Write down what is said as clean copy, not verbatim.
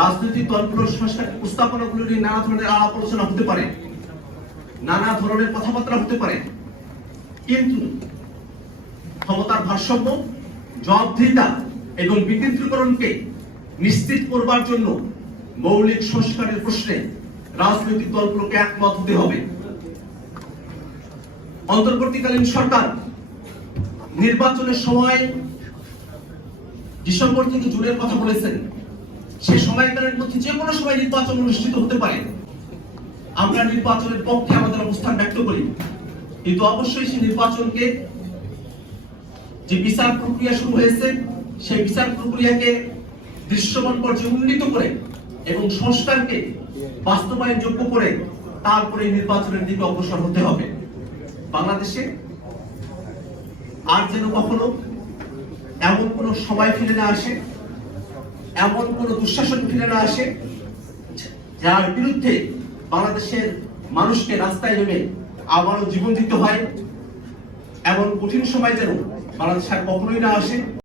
রাজনৈতিক দলগুলোর সংস্কার প্রস্তাবনাগুলো নিয়ে নানা ধরনের আলাপ আলোচনা হতে পারে, নানা ধরনের কথাবার্তা হতে পারে, কিন্তু ক্ষমতার ভারসাম্য, জবাবদিহিতা এবং বিকেন্দ্রীকরণকে নিশ্চিত করবার জন্য মৌলিক সংস্কারের প্রশ্নে রাজনৈতিক দলগুলোকে একমত হতে হবে। অন্তর্বর্তীকালীন সরকার নির্বাচনের সময় ডিসেম্বর থেকে জুনের কথা বলেছেন। সে সময়কালের মধ্যে যে কোনো সময় নির্বাচন অনুষ্ঠিত হতে পারে। আমরা নির্বাচনের পক্ষে আমাদের অবস্থান ব্যক্ত করি, কিন্তু অবশ্যই সেই নির্বাচনকে, যে বিচার প্রক্রিয়া শুরু হয়েছে সেই বিচার প্রক্রিয়াকে দৃশ্যমান পর্যায়ে উন্নীত করে এবং সংস্কারকে বাস্তবায়ন যোগ্য করে তারপরে নির্বাচনের দিকে অগ্রসর হতে হবে। বাংলাদেশে আর যেন কখনো এমন কোন সময় ফিরে না আসে, এমন কোন দুঃশাসন ফিরে না আসে যার বিরুদ্ধে বাংলাদেশের মানুষকে রাস্তায় নেমে আবারও জীবন দিতে হয়। এমন কঠিন সময় যেন বাংলাদেশ আর কখনোই না আসে।